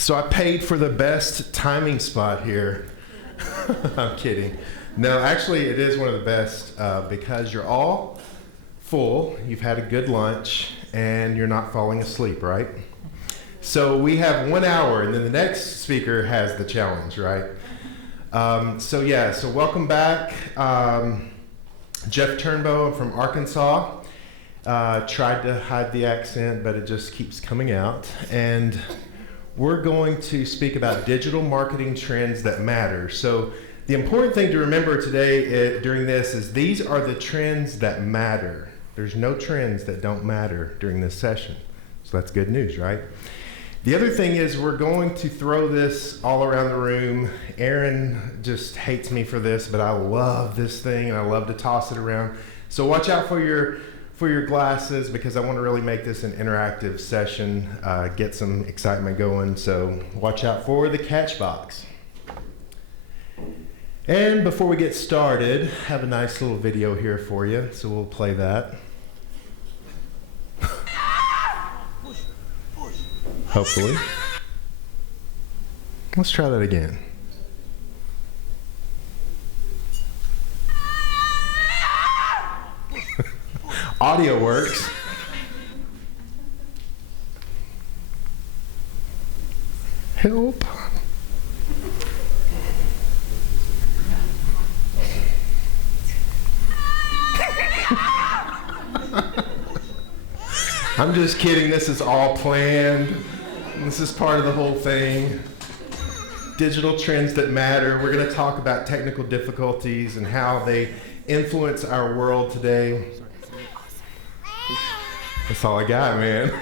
So I paid for the best timing spot here. I'm kidding. No, actually it is one of the best because you're all full, you've had a good lunch, and you're not falling asleep, right? So we have 1 hour, and then the next speaker has the challenge, right? So welcome back. Jeff Turnbow, I'm from Arkansas. Tried to hide the accent, but it just keeps coming out. And we're going to speak about digital marketing trends that matter. So the important thing to remember today during this is these are the trends that matter. There's no trends that don't matter during this session. So that's good news, right? The other thing is we're going to throw this all around the room. Aaron just hates me for this, but I love this thing and I love to toss it around. So watch out for your glasses because I want to really make this an interactive session, get some excitement going. So watch out for the catch box. And before we get started, I have a nice little video here for you. So we'll play that. Hopefully. Let's try that again. Audio works. Help. I'm just kidding. This is all planned. This is part of the whole thing. Digital trends that matter. We're going to talk about technical difficulties and how they influence our world today. That's all I got, man.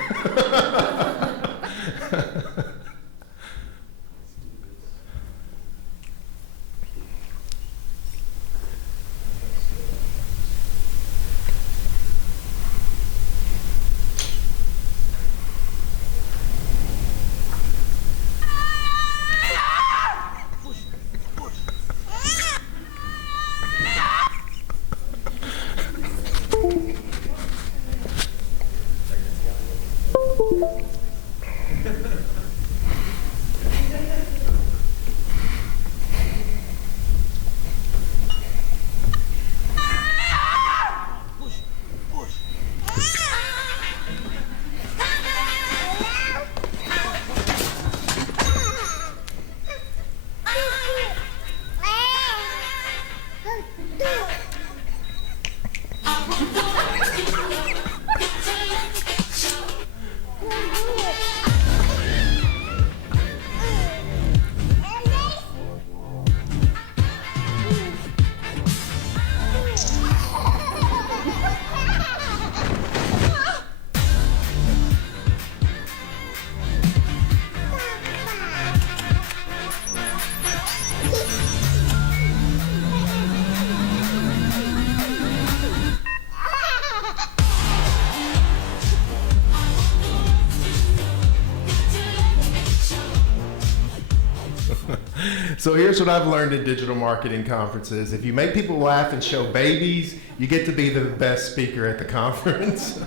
So here's what I've learned in digital marketing conferences. If you make people laugh and show babies, you get to be the best speaker at the conference.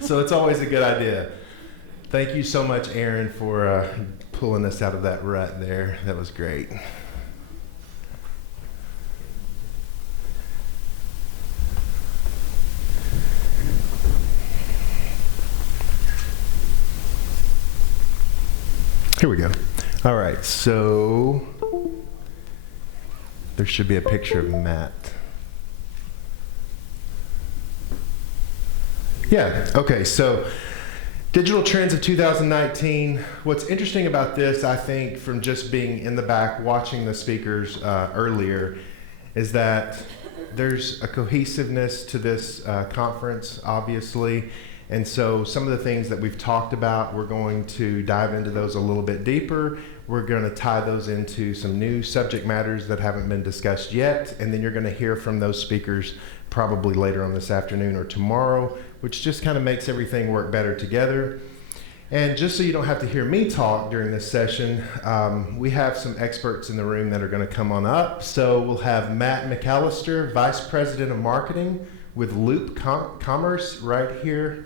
So it's always a good idea. Thank you so much, Aaron, for pulling us out of that rut there. That was great. Here we go. All right, so there should be a picture of Matt. Yeah, okay, so digital trends of 2019. What's interesting about this, I think, from just being in the back watching the speakers earlier, is that there's a cohesiveness to this conference, obviously. And so some of the things that we've talked about, we're going to dive into those a little bit deeper. We're going to tie those into some new subject matters that haven't been discussed yet. And then you're going to hear from those speakers probably later on this afternoon or tomorrow, which just kind of makes everything work better together. And just so you don't have to hear me talk during this session, we have some experts in the room that are going to come on up. So we'll have Matt McAllister, Vice President of Marketing with Loop Commerce right here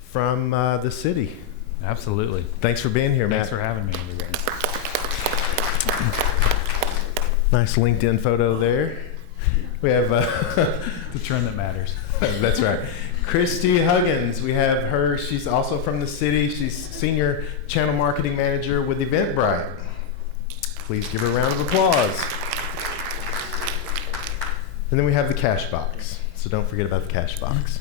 from the city. Absolutely. Thanks for being here, Matt. Thanks for having me, everybody. Nice LinkedIn photo there. We have the trend that matters. That's right. Christy Huggins, we have her. She's also from the city. She's Senior Channel Marketing Manager with Eventbrite. Please give her a round of applause. And then we have the cash box. So don't forget about the cash box.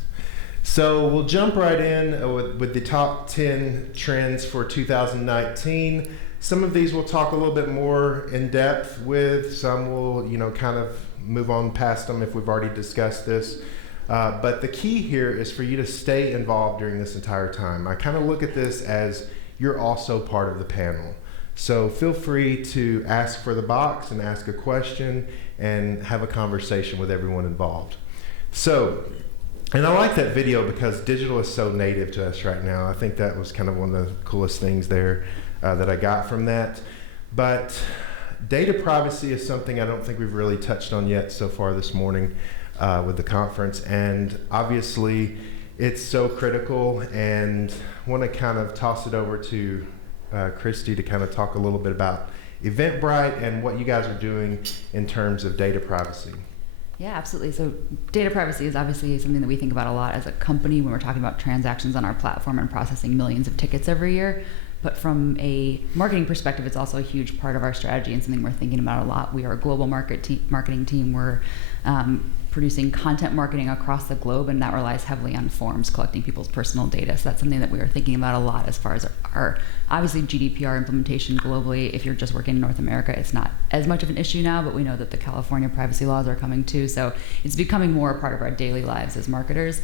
So we'll jump right in with the top 10 trends for 2019. Some of these we'll talk a little bit more in depth with. Some will, kind of move on past them if we've already discussed this. But the key here is for you to stay involved during this entire time. I kind of look at this as you're also part of the panel. So feel free to ask for the box and ask a question and have a conversation with everyone involved. So, and I like that video because digital is so native to us right now. I think that was kind of one of the coolest things there that I got from that. But data privacy is something I don't think we've really touched on yet so far this morning with the conference. And obviously it's so critical, and I want to kind of toss it over to Christy to kind of talk a little bit about Eventbrite and what you guys are doing in terms of data privacy. Yeah, absolutely. So data privacy is obviously something that we think about a lot as a company when we're talking about transactions on our platform and processing millions of tickets every year. But from a marketing perspective, it's also a huge part of our strategy and something we're thinking about a lot. We are a global marketing team. We're producing content marketing across the globe, and that relies heavily on forms, collecting people's personal data. So that's something that we are thinking about a lot as far as our obviously GDPR implementation globally. If you're just working in North America, it's not as much of an issue now, but we know that the California privacy laws are coming too. So it's becoming more a part of our daily lives as marketers.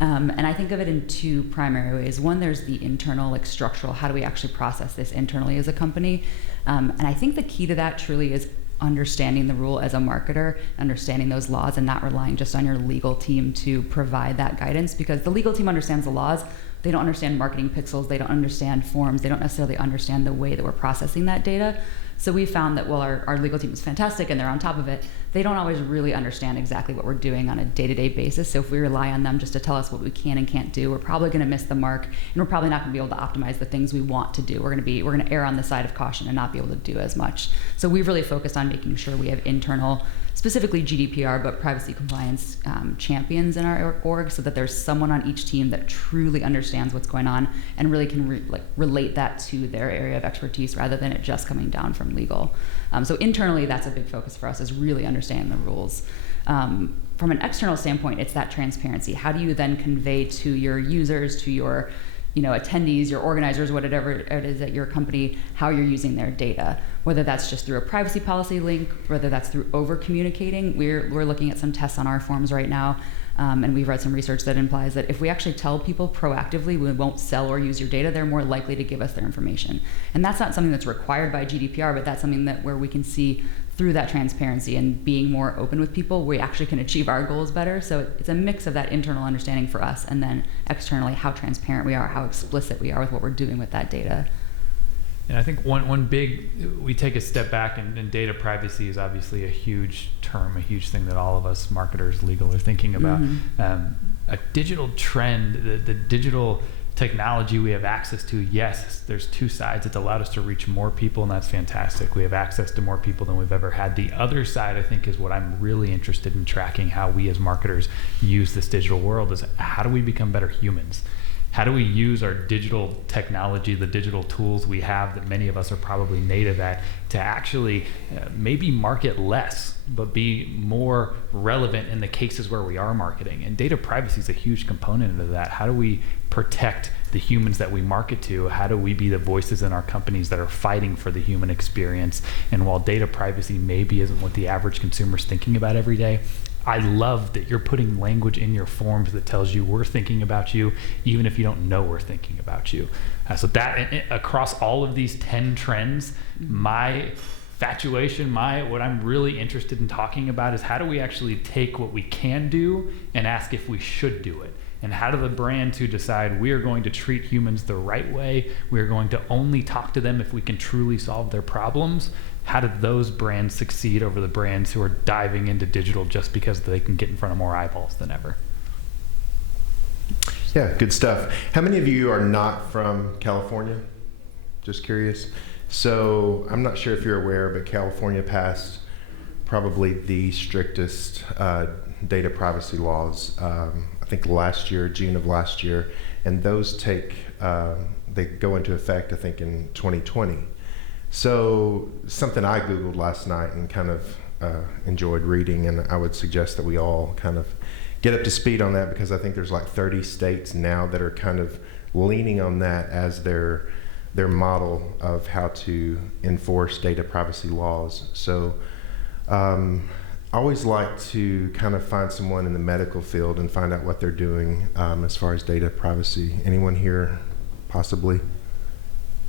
And I think of it in two primary ways. One, there's the internal, structural, how do we actually process this internally as a company? And I think the key to that truly is understanding the rule as a marketer, understanding those laws, and not relying just on your legal team to provide that guidance, because the legal team understands the laws. They don't understand marketing pixels, they don't understand forms, they don't necessarily understand the way that we're processing that data. So we found that while our legal team is fantastic and they're on top of it, they don't always really understand exactly what we're doing on a day-to-day basis. So if we rely on them just to tell us what we can and can't do, we're probably going to miss the mark, and we're probably not going to be able to optimize the things we want to do. We're going to err on the side of caution and not be able to do as much. So we've really focused on making sure we have internal, specifically GDPR, but privacy compliance champions in our org, so that there's someone on each team that truly understands what's going on and really can relate that to their area of expertise rather than it just coming down from legal. So internally, that's a big focus for us, is really understanding the rules. From an external standpoint, it's that transparency. How do you then convey to your users, to your attendees, your organizers, whatever it is at your company, how you're using their data, whether that's just through a privacy policy link, whether that's through over communicating. We're looking at some tests on our forms right now, and we've read some research that implies that if we actually tell people proactively we won't sell or use your data, they're more likely to give us their information. And that's not something that's required by GDPR, but that's something that where we can see through that transparency and being more open with people, we actually can achieve our goals better. So it's a mix of that internal understanding for us, and then externally how transparent we are, how explicit we are with what we're doing with that data. And I think we take a step back, and data privacy is obviously a huge term, a huge thing that all of us marketers, legal, are thinking about. Mm-hmm. A digital trend, the digital technology we have access to, yes, there's two sides. It's allowed us to reach more people, and that's fantastic. We have access to more people than we've ever had. The other side, I think, is what I'm really interested in tracking, how we as marketers use this digital world, is how do we become better humans? How do we use our digital technology, the digital tools we have that many of us are probably native at, to actually maybe market less, but be more relevant in the cases where we are marketing? And data privacy is a huge component of that. How do we protect the humans that we market to? How do we be the voices in our companies that are fighting for the human experience? And while data privacy maybe isn't what the average consumer is thinking about every day, I love that you're putting language in your forms that tells you we're thinking about you, even if you don't know we're thinking about you. So that across all of these 10 trends, my infatuation, what I'm really interested in talking about is how do we actually take what we can do and ask if we should do it? And how do the brands who decide we are going to treat humans the right way, we are going to only talk to them if we can truly solve their problems, how do those brands succeed over the brands who are diving into digital just because they can get in front of more eyeballs than ever? Yeah, good stuff. How many of you are not from California? Just curious. So I'm not sure if you're aware, but California passed probably the strictest data privacy laws. I think June of last year, and those they go into effect, I think, in 2020. So something I Googled last night and kind of enjoyed reading, and I would suggest that we all kind of get up to speed on that, because I think there's like 30 states now that are kind of leaning on that as their model of how to enforce data privacy laws. So I always like to kind of find someone in the medical field and find out what they're doing as far as data privacy. Anyone here possibly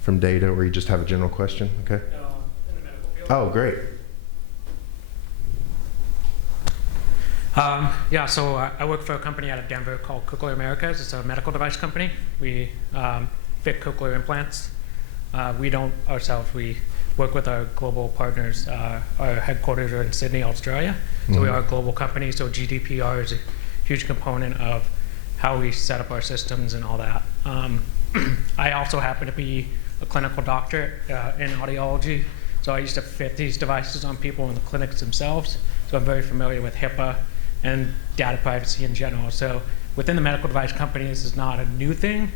from data, or you just have a general question? Okay. In the medical field. Oh, great. So I work for a company out of Denver called Cochlear Americas. It's a medical device company. We fit cochlear implants. We don't ourselves. We work with our global partners. Our headquarters are in Sydney, Australia. So we are a global company. So GDPR is a huge component of how we set up our systems and all that. I also happen to be a clinical doctor in audiology. So I used to fit these devices on people in the clinics themselves. So I'm very familiar with HIPAA and data privacy in general. So within the medical device company, this is not a new thing,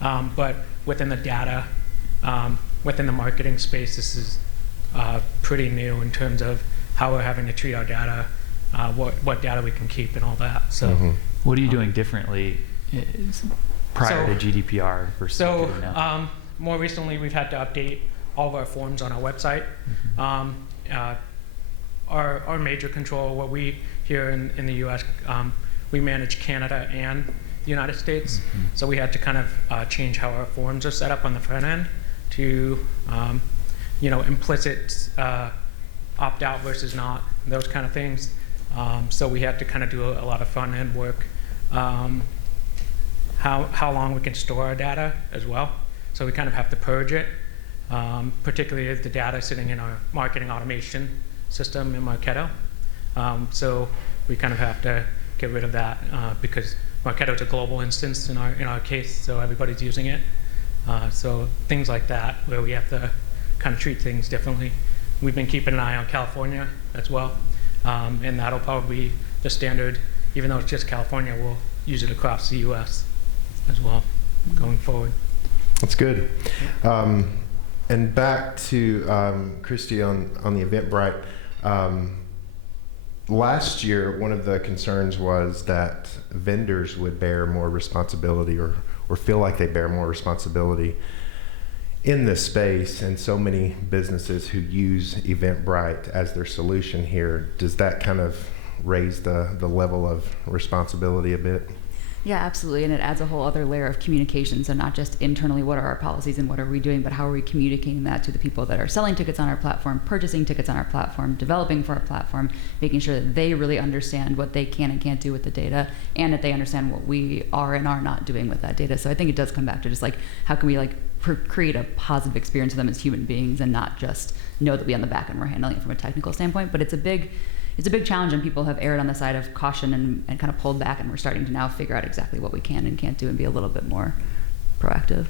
but within the data, within the marketing space, this is pretty new in terms of how we're having to treat our data, what data we can keep and all that. So what are you doing differently prior to GDPR versus what you're doing now? More recently, we've had to update all of our forms on our website. Our major control, what we here in the US, we manage Canada and the United States. So we had to kind of change how our forms are set up on the front end to, implicit opt-out versus not, those kind of things. So we had to kind of do a lot of front end work. How long we can store our data as well. So we kind of have to purge it, particularly the data sitting in our marketing automation system in Marketo. So we kind of have to get rid of that because Marketo is a global instance in our case, so everybody's using it. So things like that, where we have to kind of treat things differently. We've been keeping an eye on California as well, and that'll probably be the standard. Even though it's just California, we'll use it across the U.S. as well going forward. That's good. And back to Christy on the Eventbrite. Last year, one of the concerns was that vendors would bear more responsibility or feel like they bear more responsibility in this space, and so many businesses who use Eventbrite as their solution here. Does that kind of raise the level of responsibility a bit? Yeah, absolutely, and it adds a whole other layer of communication. So not just internally, what are our policies and what are we doing, but how are we communicating that to the people that are selling tickets on our platform, purchasing tickets on our platform, developing for our platform, making sure that they really understand what they can and can't do with the data, and that they understand what we are and are not doing with that data. So I think it does come back to just like, how can we create a positive experience for them as human beings, and not just know that we on the back end we're handling it from a technical standpoint. But it's a big challenge, and people have erred on the side of caution and kind of pulled back, and we're starting to now figure out exactly what we can and can't do and be a little bit more proactive.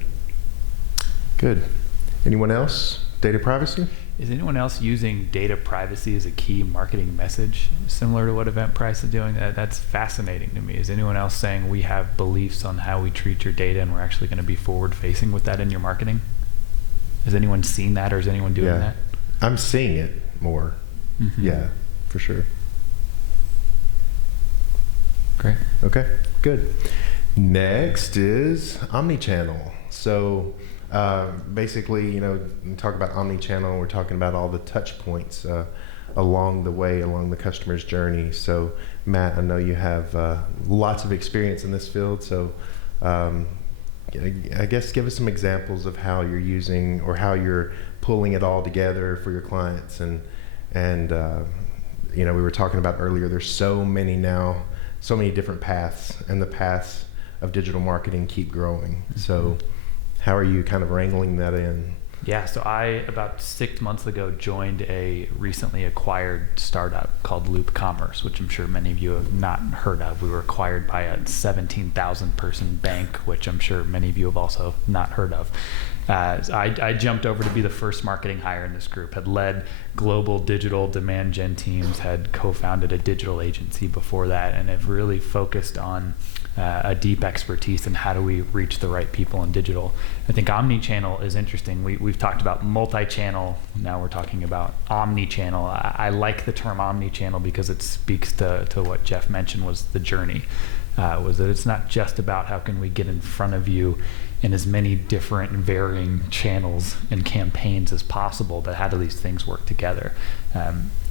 Good. Anyone else? Data privacy? Is anyone else using data privacy as a key marketing message, similar to what Eventbrite is doing? That's fascinating to me. Is anyone else saying we have beliefs on how we treat your data and we're actually going to be forward-facing with that in your marketing? Has anyone seen that, or is anyone doing that? I'm seeing it more. Yeah. For sure. Great. Okay, good. Next is omnichannel. So basically, when we talk about omnichannel, we're talking about all the touch points along the way, along the customer's journey. So Matt, I know you have lots of experience in this field. So I guess give us some examples of how you're using or how you're pulling it all together for your clients. And we were talking about earlier, there's so many different paths, and the paths of digital marketing keep growing. So how are you kind of wrangling that in? Yeah, so I, about 6 months ago, joined a recently acquired startup called Loop Commerce, which I'm sure many of you have not heard of. We were acquired by a 17,000 person bank, which I'm sure many of you have also not heard of. So I jumped over to be the first marketing hire in this group, had led global digital demand gen teams, had co-founded a digital agency before that, and have really focused on a deep expertise in how do we reach the right people in digital. I think omnichannel is interesting. We've talked about multi-channel, now we're talking about omnichannel. I like the term omnichannel because it speaks to what Jeff mentioned was the journey, was that it's not just about how can we get in front of you in as many different and varying channels and campaigns as possible, but how do these things work together?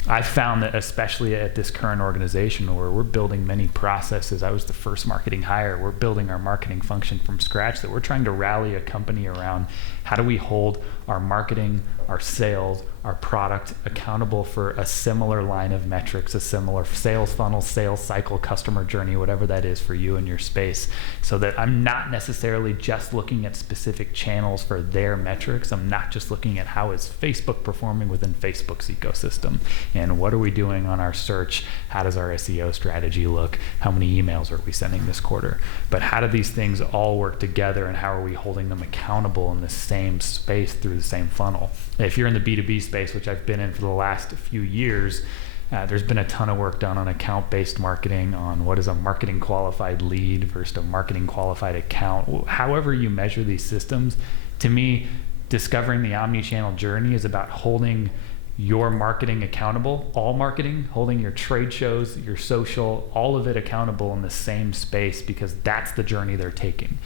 I found that especially at this current organization where we're building many processes, I was the first marketing hire, we're building our marketing function from scratch, that we're trying to rally a company around how do we hold our marketing, our sales, our product accountable for a similar line of metrics, a similar sales funnel, sales cycle, customer journey, whatever that is for you and your space, so that I'm not necessarily just looking at specific channels for their metrics. I'm not just looking at how is Facebook performing within Facebook's ecosystem, and what are we doing on our search, how does our SEO strategy look, how many emails are we sending this quarter, but how do these things all work together, and how are we holding them accountable in the same space through the same funnel. If you're in the B2B space, which I've been in for the last few years, there's been a ton of work done on account-based marketing, on what is a marketing qualified lead versus a marketing qualified account. However you measure these systems, to me, discovering the omnichannel journey is about holding your marketing accountable, all marketing, holding your trade shows, your social, all of it accountable in the same space, because that's the journey they're taking.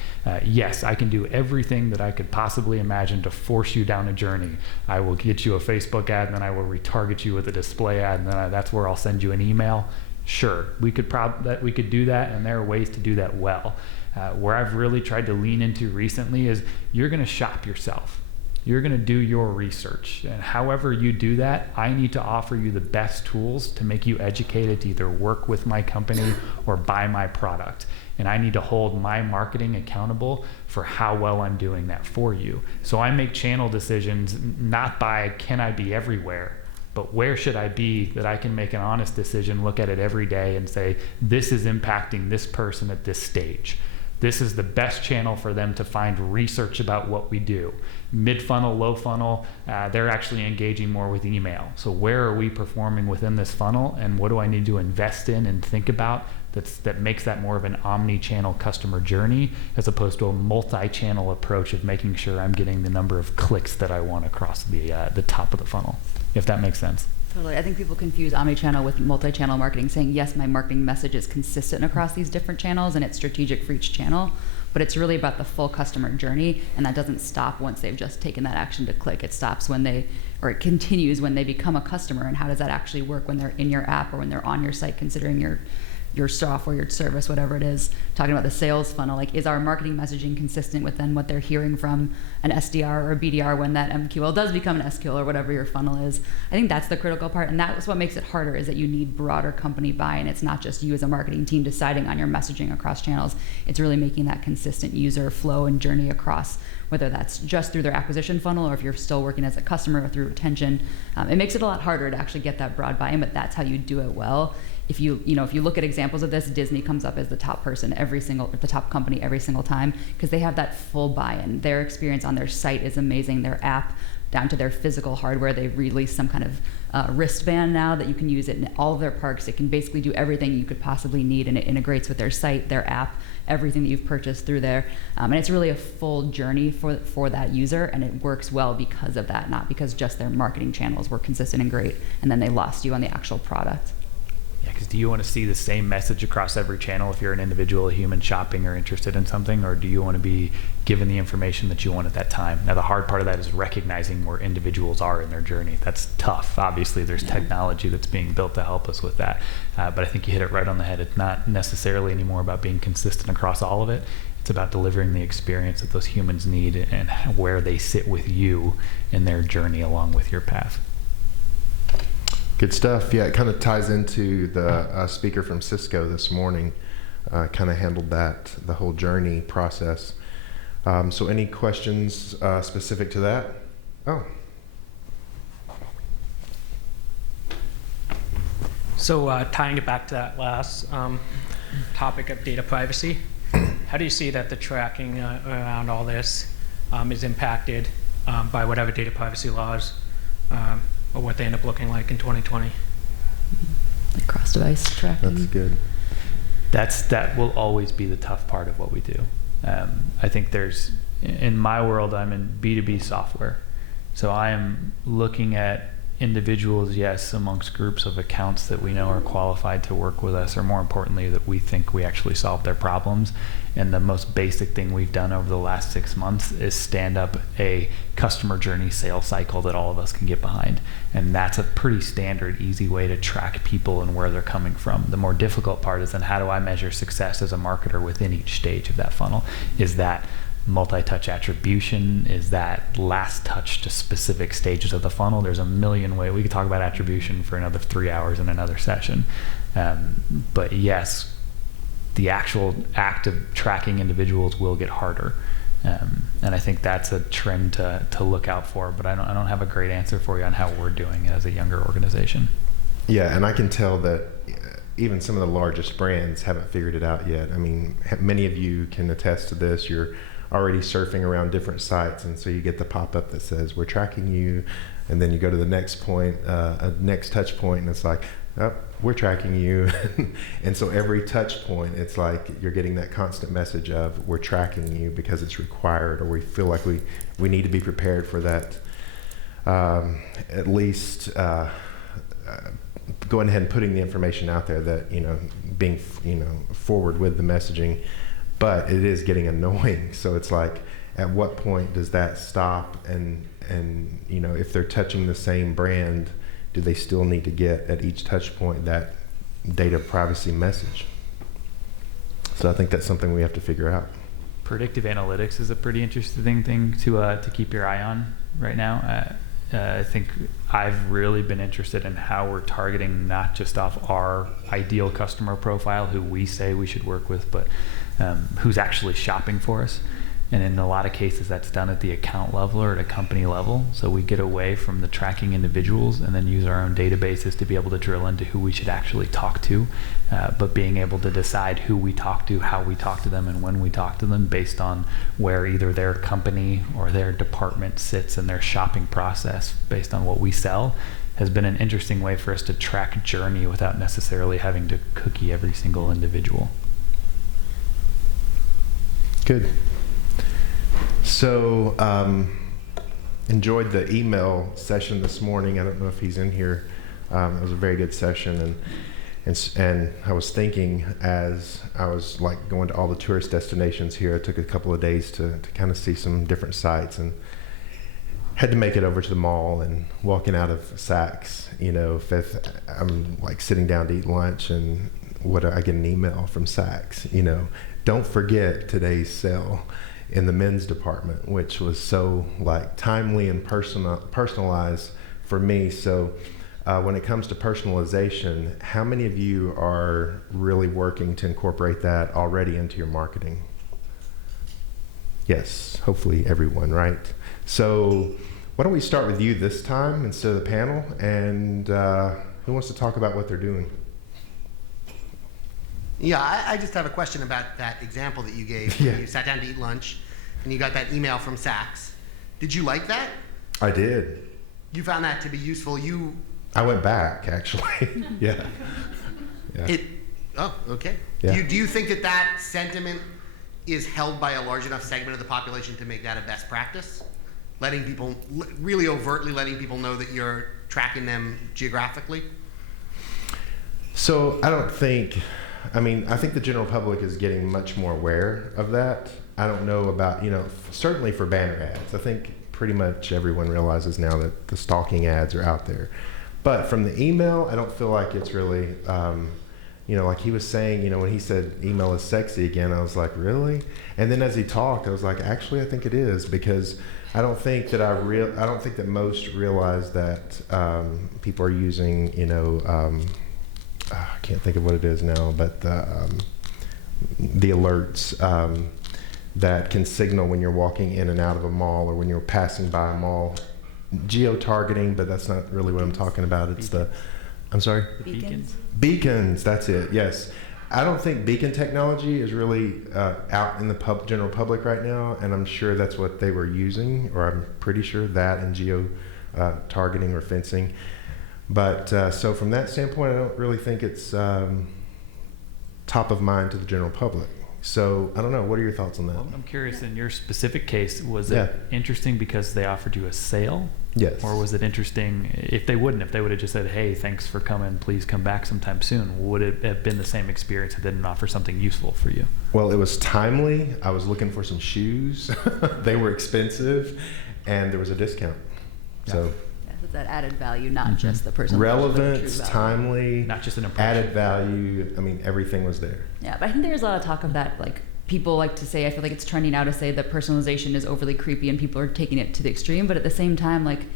Yes, I can do everything that I could possibly imagine to force you down a journey. I will get you a Facebook ad, and then I will retarget you with a display ad, and then that's where I'll send you an email. Sure, we could do that, and there are ways to do that well. Where I've really tried to lean into recently is you're going to shop yourself. You're going to do your research, and however you do that, I need to offer you the best tools to make you educated to either work with my company or buy my product. And I need to hold my marketing accountable for how well I'm doing that for you. So I make channel decisions not by can I be everywhere, but where should I be that I can make an honest decision, look at it every day and say, this is impacting this person at this stage. This is the best channel for them to find research about what we do. Mid-funnel, low funnel, they're actually engaging more with email. So where are we performing within this funnel, and what do I need to invest in and think about that makes that more of an omni-channel customer journey, as opposed to a multi-channel approach of making sure I'm getting the number of clicks that I want across the top of the funnel, if that makes sense. Totally. I think people confuse omnichannel with multi-channel marketing, saying, yes, my marketing message is consistent across these different channels and it's strategic for each channel, but it's really about the full customer journey, and that doesn't stop once they've just taken that action to click. It stops it continues when they become a customer, and how does that actually work when they're in your app or when they're on your site, considering your software, your service, whatever it is. Talking about the sales funnel, like, is our marketing messaging consistent with then what they're hearing from an SDR or a BDR when that MQL does become an SQL or whatever your funnel is? I think that's the critical part, and that's what makes it harder, is that you need broader company buy-in. It's not just you as a marketing team deciding on your messaging across channels. It's really making that consistent user flow and journey across, whether that's just through their acquisition funnel or if you're still working as a customer or through retention. It makes it a lot harder to actually get that broad buy-in, but that's how you do it well. If you look at examples of this, Disney comes up as the top the top company every single time, because they have that full buy-in. Their experience on their site is amazing. Their app, down to their physical hardware, they've released some kind of wristband now that you can use it in all of their parks. It can basically do everything you could possibly need, and it integrates with their site, their app, everything that you've purchased through there. And it's really a full journey for that user, and it works well because of that, not because just their marketing channels were consistent and great, and then they lost you on the actual product. Yeah, because do you want to see the same message across every channel if you're an individual, a human shopping or interested in something, or do you want to be given the information that you want at that time? Now, the hard part of that is recognizing where individuals are in their journey. That's tough. Obviously, there's technology that's being built to help us with that, but I think you hit it right on the head. It's not necessarily anymore about being consistent across all of it. It's about delivering the experience that those humans need and where they sit with you in their journey along with your path. Good stuff. Yeah, it kind of ties into the speaker from Cisco this morning, kind of handled the whole journey process. So any questions specific to that? Oh, So tying it back to that last topic of data privacy, how do you see that the tracking around all this is impacted by whatever data privacy laws or what they end up looking like in 2020? Like cross-device tracking. that's good. That will always be the tough part of what we do. I think in my world, I'm in B2B software. So I am looking at individuals, yes, amongst groups of accounts that we know are qualified to work with us, or more importantly, that we think we actually solve their problems. And the most basic thing we've done over the last 6 months is stand up a customer journey sales cycle that all of us can get behind. And that's a pretty standard, easy way to track people and where they're coming from. The more difficult part is then how do I measure success as a marketer within each stage of that funnel? Is that multi-touch attribution? Is that last touch to specific stages of the funnel? There's a million ways. We could talk about attribution for another 3 hours in another session. But yes, the actual act of tracking individuals will get harder. And I think that's a trend to look out for, but I don't have a great answer for you on how we're doing it as a younger organization. Yeah, and I can tell that even some of the largest brands haven't figured it out yet. I mean, many of you can attest to this. You're already surfing around different sites, and so you get the pop-up that says we're tracking you, and then you go to the next point, next touch point, and it's like, oh, we're tracking you. And so every touch point, it's like you're getting that constant message of we're tracking you because it's required, or we feel like we need to be prepared for that. At least going ahead and putting the information out there that, being, forward with the messaging. But it is getting annoying. So it's like, at what point does that stop? And if they're touching the same brand, do they still need to get at each touch point that data privacy message? So I think that's something we have to figure out. Predictive analytics is a pretty interesting thing to keep your eye on right now. I think I've really been interested in how we're targeting not just off our ideal customer profile, who we say we should work with, but who's actually shopping for us. And in a lot of cases, that's done at the account level or at a company level. So we get away from the tracking individuals and then use our own databases to be able to drill into who we should actually talk to. But being able to decide who we talk to, how we talk to them, and when we talk to them based on where either their company or their department sits in their shopping process based on what we sell has been an interesting way for us to track journey without necessarily having to cookie every single individual. Good. So, enjoyed the email session this morning. I don't know if he's in here. It was a very good session, and I was thinking as I was going to all the tourist destinations here. I took a couple of days to kind of see some different sites, and had to make it over to the mall. And walking out of Saks, Fifth, I'm sitting down to eat lunch, and I get an email from Saks. Don't forget today's sale in the men's department, which was so timely and personalized for me. So when it comes to personalization, how many of you are really working to incorporate that already into your marketing? Yes, hopefully everyone, right? So why don't we start with you this time instead of the panel, and who wants to talk about what they're doing? Yeah, I just have a question about that example that you gave. Yeah. You sat down to eat lunch, and you got that email from Saks. Did you like that? I did. You found that to be useful. I went back, actually. Yeah. Oh, okay. Yeah. Do you think that sentiment is held by a large enough segment of the population to make that a best practice? Really overtly letting people know that you're tracking them geographically? So I think the general public is getting much more aware of that. I don't know about, certainly for banner ads. I think pretty much everyone realizes now that the stalking ads are out there. But from the email, I don't feel like it's really, like he was saying, when he said email is sexy again, I was like, really? And then as he talked, I was like, actually, I think it is, because I don't think that most realize that people are using, I can't think of what it is now, but the alerts that can signal when you're walking in and out of a mall, or when you're passing by a mall. geo-targeting, but that's not really what I'm talking about. It's I'm sorry? The beacons. Beacons, that's it, yes. I don't think beacon technology is really out in the general public right now, and I'm sure that's what they were using, or I'm pretty sure that and geo-targeting or fencing. But so from that standpoint, I don't really think it's top of mind to the general public. So I don't know. What are your thoughts on that? Well, I'm curious, in your specific case, was Yeah. it interesting because they offered you a sale? Yes. Or was it interesting if they would have just said, hey, thanks for coming, please come back sometime soon? Would it have been the same experience if they didn't offer something useful for you? Well, it was timely. I was looking for some shoes. They were expensive, and there was a discount. Yeah. So Yes, it's that added value, not just the personal relevance, timely, Not just an impression. added value. I mean, everything was there. Yeah, but I think there's a lot of talk of that, like people like to say, I feel like it's trending now to say that personalization is overly creepy and people are taking it to the extreme, but at the same time, like,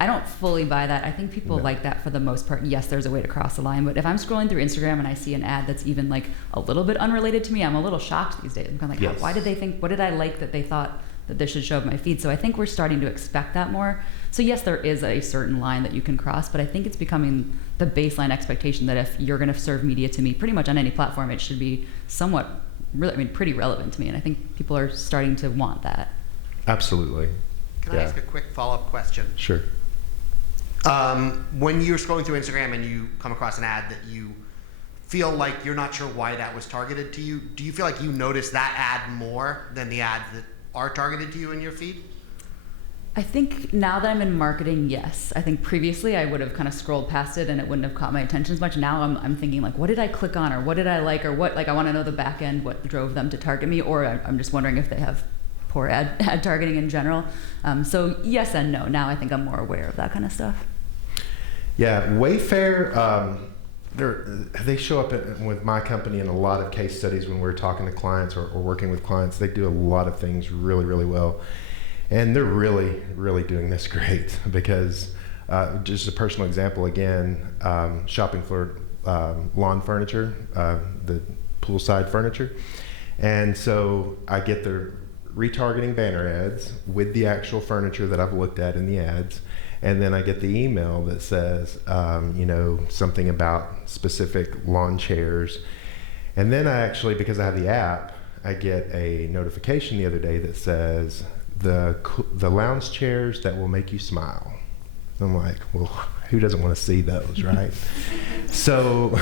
I don't fully buy that. I think people No. like that for the most part. Yes, there's a way to cross the line, but if I'm scrolling through Instagram and I see an ad that's even like a little bit unrelated to me, I'm a little shocked these days. I'm kind of like, Yes. why did they think, what did I like that they thought that this should show up my feed? So I think we're starting to expect that more. So yes, there is a certain line that you can cross, but I think it's becoming the baseline expectation that if you're going to serve media to me pretty much on any platform, it should be somewhat, really, I mean, pretty relevant to me. And I think people are starting to want that. Absolutely. Can I ask a quick follow-up question? Sure. When you're scrolling through Instagram and you come across an ad that you feel like you're not sure why that was targeted to you, do you feel like you notice that ad more than the ads that are targeted to you in your feed? I think now that I'm in marketing, yes. I think previously I would have kind of scrolled past it and it wouldn't have caught my attention as much. Now I'm thinking like, what did I click on, or what did I like, or what, like I want to know the back end, what drove them to target me, or I'm just wondering if they have poor ad targeting in general. So yes and no. Now I think I'm more aware of that kind of stuff. Yeah, Wayfair, they show up with my company in a lot of case studies when we're talking to clients or working with clients. They do a lot of things really, really well. And they're really, really doing this great because just a personal example again, shopping for lawn furniture, the poolside furniture. And so I get the retargeting banner ads with the actual furniture that I've looked at in the ads. And then I get the email that says, you know, something about specific lawn chairs. And then I actually, because I have the app, I get a notification the other day that says, the lounge chairs that will make you smile. I'm like, well, who doesn't want to see those, right? So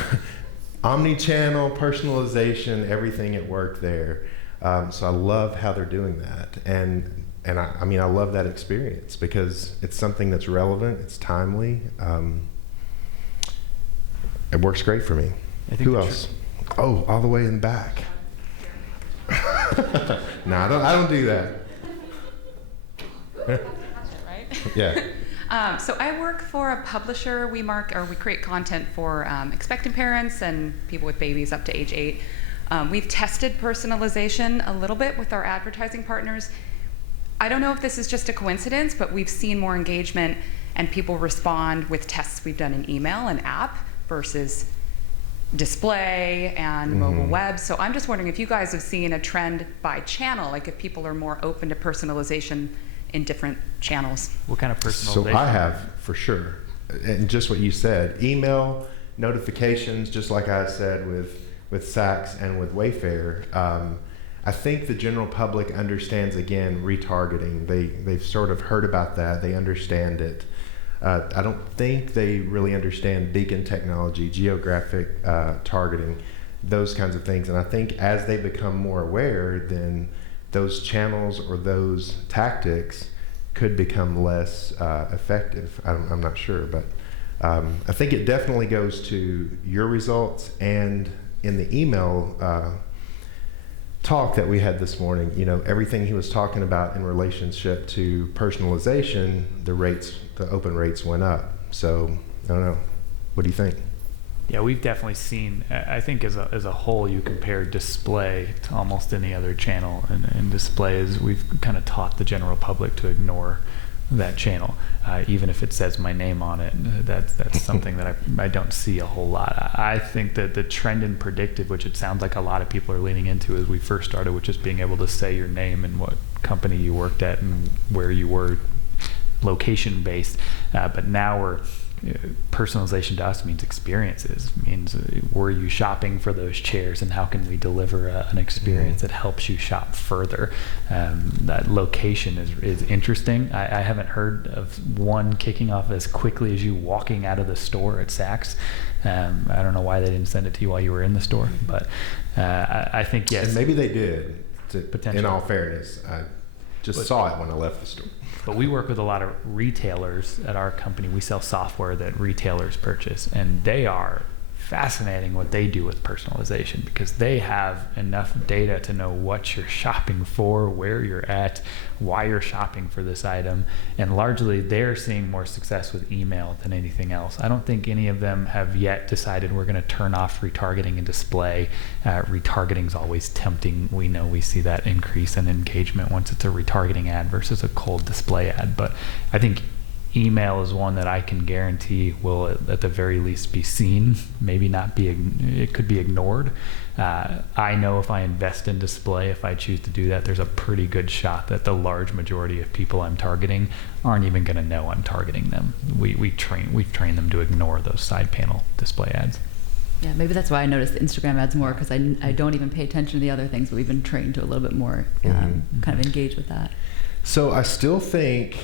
omni-channel, personalization, everything at work there. So I love how they're doing that. And I mean, I love that experience because it's something that's relevant, it's timely. It works great for me. Who else? Oh, all the way in the back. No, I don't do that. Right? Yeah. So I work for a publisher. We create content for expectant parents and people with babies up to age 8. We've tested personalization a little bit with our advertising partners. I don't know if this is just a coincidence, but we've seen more engagement and people respond with tests we've done in email and app versus display and mobile web. So I'm just wondering if you guys have seen a trend by channel, like if people are more open to personalization in different channels. What kind of personalization? So I have, for sure. And just what you said, email notifications, just like I said with Saks and with Wayfair. I think the general public understands, again, retargeting. They've sort of heard about that. They understand it. I don't think they really understand beacon technology, geographic targeting, those kinds of things. And I think as they become more aware, then those channels or those tactics could become less effective. I'm not sure, but I think it definitely goes to your results. And in the email talk that we had this morning, you know, everything he was talking about in relationship to personalization, the open rates went up. So I don't know. What do you think? Yeah, we've definitely seen, I think as a whole, you compare display to almost any other channel, and display is, we've kind of taught the general public to ignore that channel, even if it says my name on it. That's something that I don't see a whole lot. I think that the trend in predictive, which it sounds like a lot of people are leaning into as we first started, with just being able to say your name and what company you worked at and where you were location based, but now we're personalization to us means experiences, means were you shopping for those chairs, and how can we deliver an experience that helps you shop further. That location is interesting. I haven't heard of one kicking off as quickly as you walking out of the store at Saks. I don't know why they didn't send it to you while you were in the store, but I think yes. And maybe they did, Potentially. in all fairness. I just saw it when I left the store. But we work with a lot of retailers at our company. We sell software that retailers purchase, and they are fascinating what they do with personalization, because they have enough data to know what you're shopping for, where you're at, why you're shopping for this item, and largely they're seeing more success with email than anything else. I don't think any of them have yet decided we're going to turn off retargeting and display. Retargeting is always tempting. We know we see that increase in engagement once it's a retargeting ad versus a cold display ad, but I think email is one that I can guarantee will at the very least be seen, maybe not be, it could be ignored. I know if I invest in display, if I choose to do that, there's a pretty good shot that the large majority of people I'm targeting aren't even going to know I'm targeting them. We've trained them to ignore those side panel display ads. Yeah, maybe that's why I noticed the Instagram ads more, because I don't even pay attention to the other things, but we've been trained to a little bit more kind of engage with that. So I still think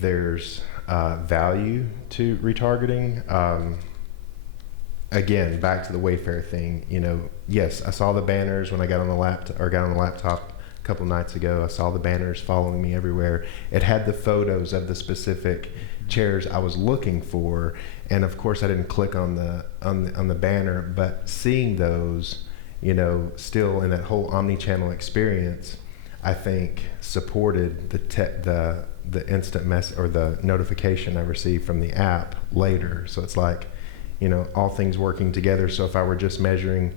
there's value to retargeting. Again, back to the Wayfair thing. Yes, I saw the banners when I got on the laptop a couple nights ago. I saw the banners following me everywhere. It had the photos of the specific chairs I was looking for, and of course I didn't click on the banner. But seeing those, still in that whole omni-channel experience, I think supported the instant mess or the notification I received from the app later. So it's like, all things working together. So if I were just measuring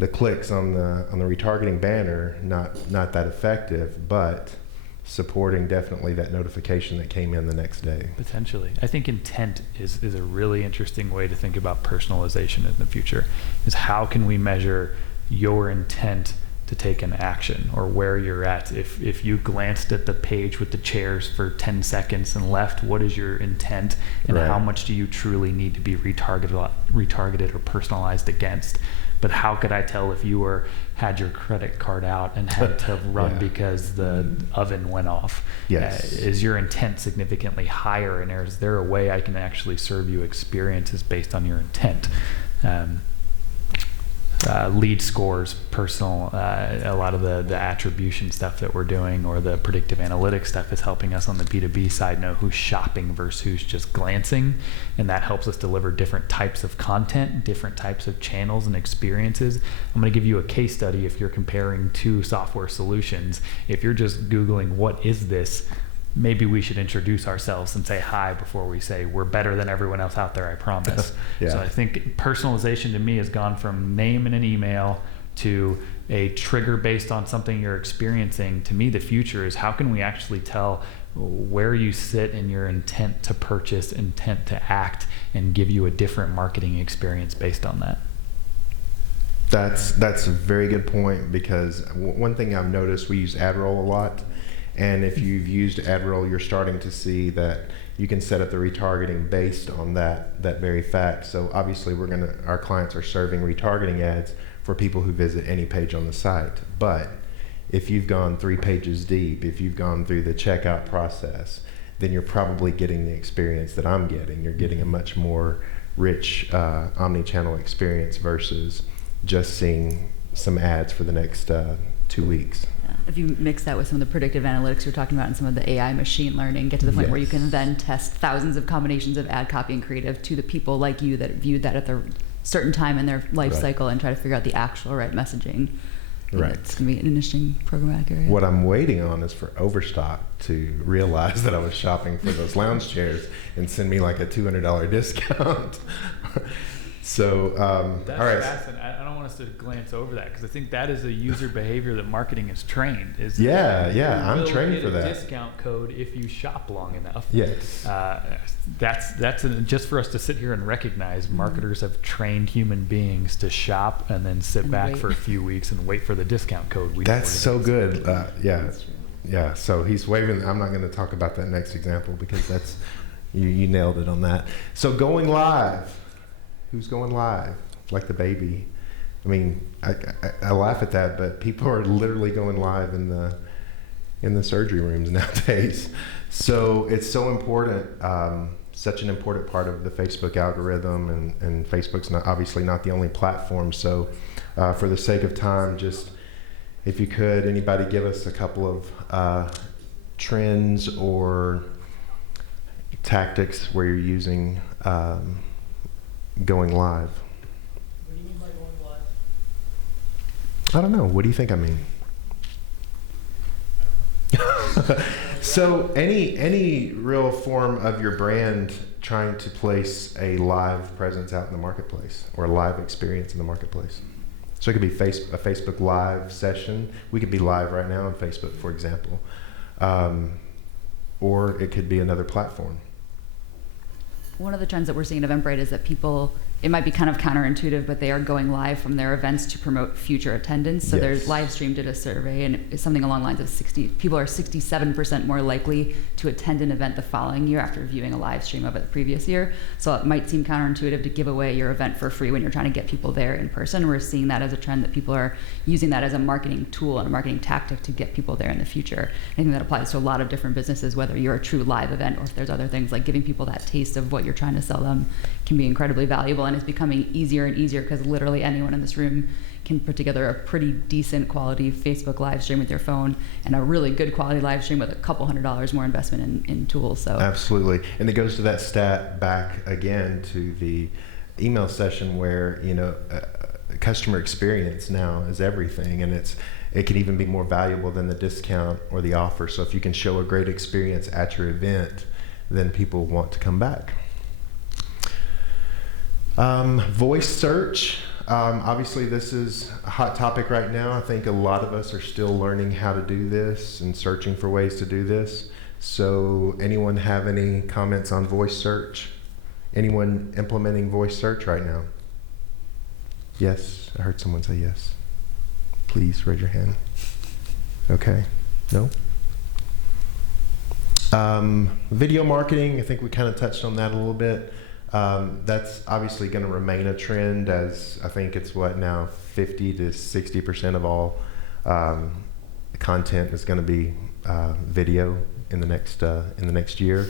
the clicks on the retargeting banner, not that effective, but supporting definitely that notification that came in the next day. Potentially. I think intent is a really interesting way to think about personalization in the future, is how can we measure your intent to take an action, or where you're at. If you glanced at the page with the chairs for 10 seconds and left, what is your intent, and how much do you truly need to be retargeted or personalized against? But how could I tell if you had your credit card out and had to run because the oven went off? Yes. Is your intent significantly higher, and is there a way I can actually serve you experiences based on your intent? Lead scores, personal, a lot of the attribution stuff that we're doing, or the predictive analytics stuff, is helping us on the B2B side know who's shopping versus who's just glancing, and that helps us deliver different types of content, different types of channels and experiences. I'm going to give you a case study. If you're comparing two software solutions, if you're just Googling what is this, maybe we should introduce ourselves and say hi before we say we're better than everyone else out there, I promise. So I think personalization to me has gone from name in an email to a trigger based on something you're experiencing. To me, the future is how can we actually tell where you sit in your intent to purchase, intent to act, and give you a different marketing experience based on that. That's a very good point, because one thing I've noticed, we use AdRoll a lot. And if you've used AdRoll, you're starting to see that you can set up the retargeting based on that very fact. So obviously our clients are serving retargeting ads for people who visit any page on the site. But if you've gone 3 pages deep, if you've gone through the checkout process, then you're probably getting the experience that I'm getting. You're getting a much more rich omni-channel experience versus just seeing some ads for the next 2 weeks. If you mix that with some of the predictive analytics you're talking about and some of the AI machine learning, get to the point where you can then test thousands of combinations of ad copy and creative to the people like you that viewed that at their certain time in their life cycle, and try to figure out the actual right messaging. It's going to be an interesting programmatic area. What I'm waiting on is for Overstock to realize that I was shopping for those lounge chairs and send me like a $200 discount. So, that's all right. fascinating. I don't want us to glance over that, because I think that is a user behavior that marketing is trained. I'm trained for that. that. Discount code if you shop long enough. Yes. That's just for us to sit here and recognize. Marketers have trained human beings to shop and then sit back for a few weeks and wait for the discount code. That's so good. Yeah, so he's waving. I'm not going to talk about that next example because that's, you nailed it on that. So going live. Who's going live? Like the baby. I mean, I laugh at that, but people are literally going live in the surgery rooms nowadays. So it's so important, such an important part of the Facebook algorithm, and Facebook's obviously not the only platform. So for the sake of time, just if you could, anybody give us a couple of trends or tactics where you're using going live. What do you mean by going live? I don't know. What do you think I mean? So any real form of your brand trying to place a live presence out in the marketplace or a live experience in the marketplace. So it could be a Facebook Live session. We could be live right now on Facebook, for example. Or it could be another platform. One of the trends that we're seeing at Eventbrite is that people, it might be kind of counterintuitive, but they are going live from their events to promote future attendance. So their live stream did a survey, and it's something along the lines of people are 67% more likely to attend an event the following year after viewing a live stream of it the previous year. So it might seem counterintuitive to give away your event for free when you're trying to get people there in person. We're seeing that as a trend, that people are using that as a marketing tool and a marketing tactic to get people there in the future. I think that applies to a lot of different businesses, whether you're a true live event or if there's other things like giving people that taste of what you're trying to sell them can be incredibly valuable, and it's becoming easier and easier because literally anyone in this room can put together a pretty decent quality Facebook live stream with your phone and a really good quality live stream with a couple $100 more investment in tools. So absolutely. And it goes to that stat back again to the email session where, customer experience now is everything, and it can even be more valuable than the discount or the offer. So if you can show a great experience at your event, then people want to come back. Voice search. Obviously, this is a hot topic right now. I think a lot of us are still learning how to do this and searching for ways to do this. So anyone have any comments on voice search? Anyone implementing voice search right now? Yes, I heard someone say yes. Please raise your hand. Okay, no? Video marketing, I think we kind of touched on that a little bit. That's obviously going to remain a trend, as I think it's now 50 to 60% of all content is going to be video in the next year.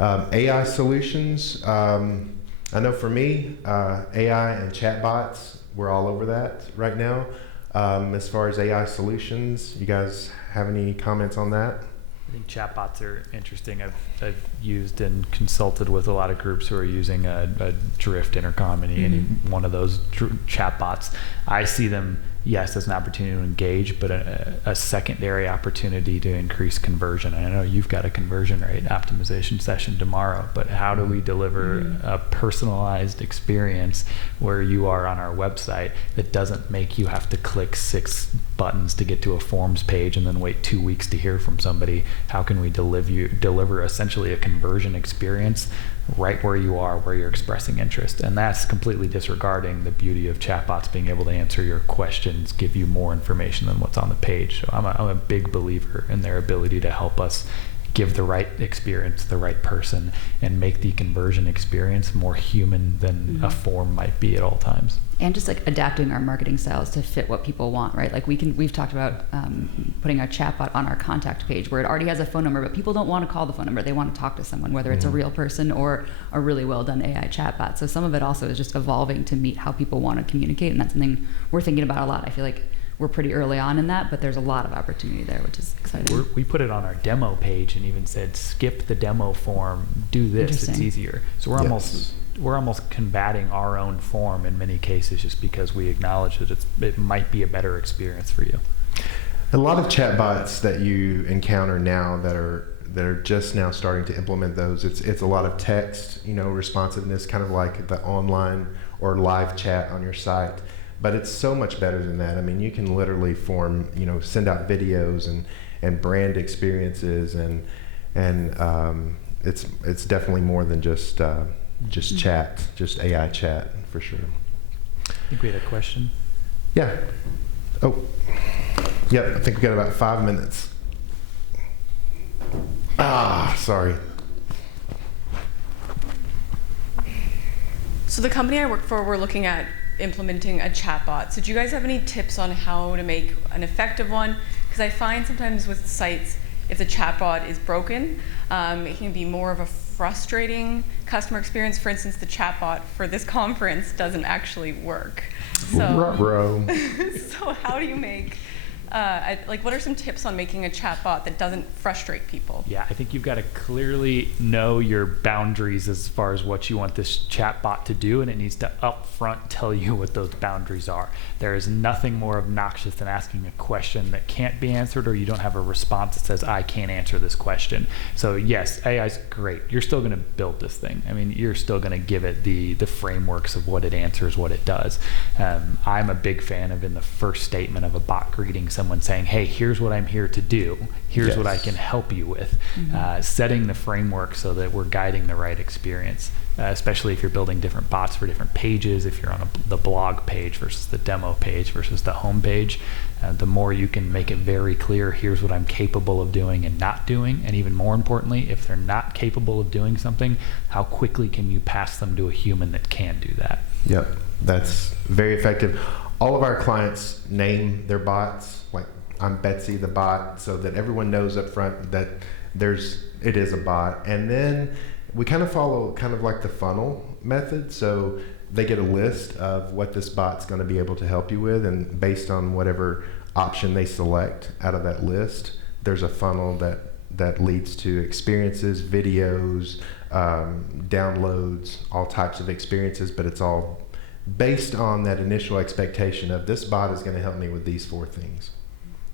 AI solutions. I know for me, AI and chatbots, we're all over that right now. As far as AI solutions, you guys have any comments on that? I think chatbots are interesting. I've used and consulted with a lot of groups who are using a Drift intercom, any one of those chatbots. I see them, yes, as an opportunity to engage, but a secondary opportunity to increase conversion. And I know you've got a conversion rate optimization session tomorrow, but how do we deliver a personalized experience where you are on our website that doesn't make you have to click 6 buttons to get to a forms page and then wait 2 weeks to hear from somebody? How can we deliver essentially a conversion experience right where you are, where you're expressing interest? And that's completely disregarding the beauty of chatbots being able to answer your questions, give you more information than what's on the page. So I'm a big believer in their ability to help us give the right experience to the right person and make the conversion experience more human than a form might be at all times. And just like adapting our marketing styles to fit what people want, right? Like we've talked about putting a chatbot on our contact page where it already has a phone number, but people don't want to call the phone number. They want to talk to someone, whether it's a real person or a really well done AI chatbot. So some of it also is just evolving to meet how people want to communicate, and that's something we're thinking about a lot. I feel like we're pretty early on in that, but there's a lot of opportunity there, which is exciting. We put it on our demo page and even said, skip the demo form, do this, it's easier. So we're almost combating our own form in many cases just because we acknowledge that it might be a better experience for you. A lot of chatbots that you encounter now that are just now starting to implement those, it's a lot of text, responsiveness, kind of like the online or live chat on your site. But it's so much better than that. I mean, you can literally send out videos and brand experiences, and it's definitely more than just chat, just AI chat for sure. I think we had a question. Yeah. Oh, yeah. I think we got about 5 minutes. Sorry. So the company I work for, we're looking at implementing a chatbot. So do you guys have any tips on how to make an effective one? Because I find sometimes with sites, if the chatbot is broken, it can be more of a frustrating customer experience. For instance, the chatbot for this conference doesn't actually work. So, so how do you make, what are some tips on making a chatbot that doesn't frustrate people? Yeah, I think you've got to clearly know your boundaries as far as what you want this chatbot to do, and it needs to upfront tell you what those boundaries are. There is nothing more obnoxious than asking a question that can't be answered, or you don't have a response that says, I can't answer this question. So yes, AI is great. You're still going to build this thing. I mean, you're still going to give it the frameworks of what it answers, what it does. I'm a big fan of, in the first statement of a bot greeting, someone saying, hey, here's what I'm here to do. Here's what I can help you with. Setting the framework so that we're guiding the right experience, especially if you're building different bots for different pages, if you're on the blog page versus the demo page versus the home page. The more you can make it very clear, here's what I'm capable of doing and not doing. And even more importantly, if they're not capable of doing something, how quickly can you pass them to a human that can do that? Yep, that's very effective. All of our clients name their bots, like I'm Betsy the bot, so that everyone knows up front that it is a bot. And then we kind of follow kind of like the funnel method. So they get a list of what this bot's going to be able to help you with, and based on whatever option they select out of that list, there's a funnel that leads to experiences, videos, downloads, all types of experiences, but it's all based on that initial expectation of this bot is going to help me with these 4 things.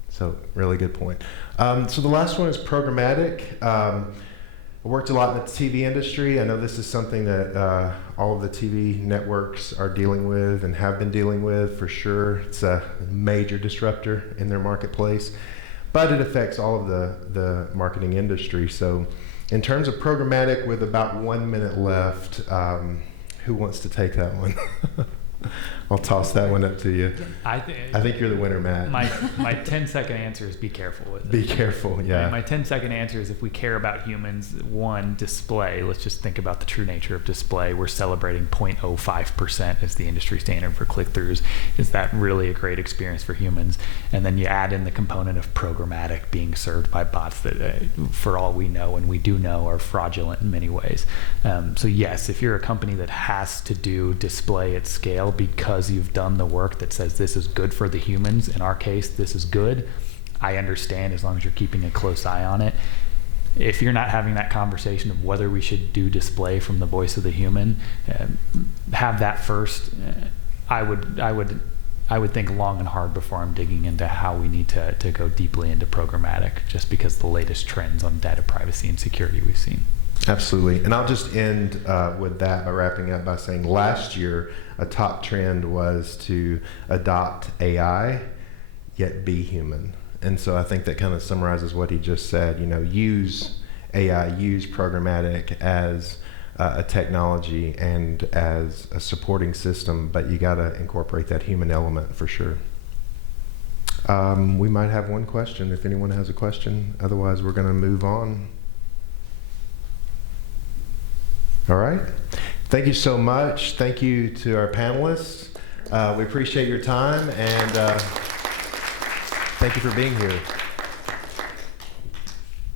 So really good point. So the last one is programmatic. I worked a lot in the TV industry. I know this is something that all of the TV networks are dealing with and have been dealing with for sure. It's a major disruptor in their marketplace, but it affects all of the marketing industry. So in terms of programmatic, with about 1 minute left, who wants to take that one? I'll toss that one up to you. I think you're the winner, Matt. My 10-second answer is be careful with it. Be careful, yeah. My 10-second answer is, if we care about humans, one, display. Let's just think about the true nature of display. We're celebrating 0.05% as the industry standard for click-throughs. Is that really a great experience for humans? And then you add in the component of programmatic being served by bots that, for all we know, and we do know, are fraudulent in many ways. So yes, if you're a company that has to do display at scale because you've done the work that says this is good for the humans, in our case, this is good, I understand, as long as you're keeping a close eye on it. If you're not having that conversation of whether we should do display from the voice of the human, have that first. I would think long and hard before I'm digging into how we need to go deeply into programmatic, just because the latest trends on data privacy and security we've seen. Absolutely. And I'll just end with that by wrapping up by saying last year a top trend was to adopt AI yet be human. And so I think that kind of summarizes what he just said. Use AI, use programmatic as a technology and as a supporting system, but you got to incorporate that human element for sure. We might have one question if anyone has a question. Otherwise, we're going to move on. All right. Thank you so much. Thank you to our panelists. We appreciate your time, and thank you for being here.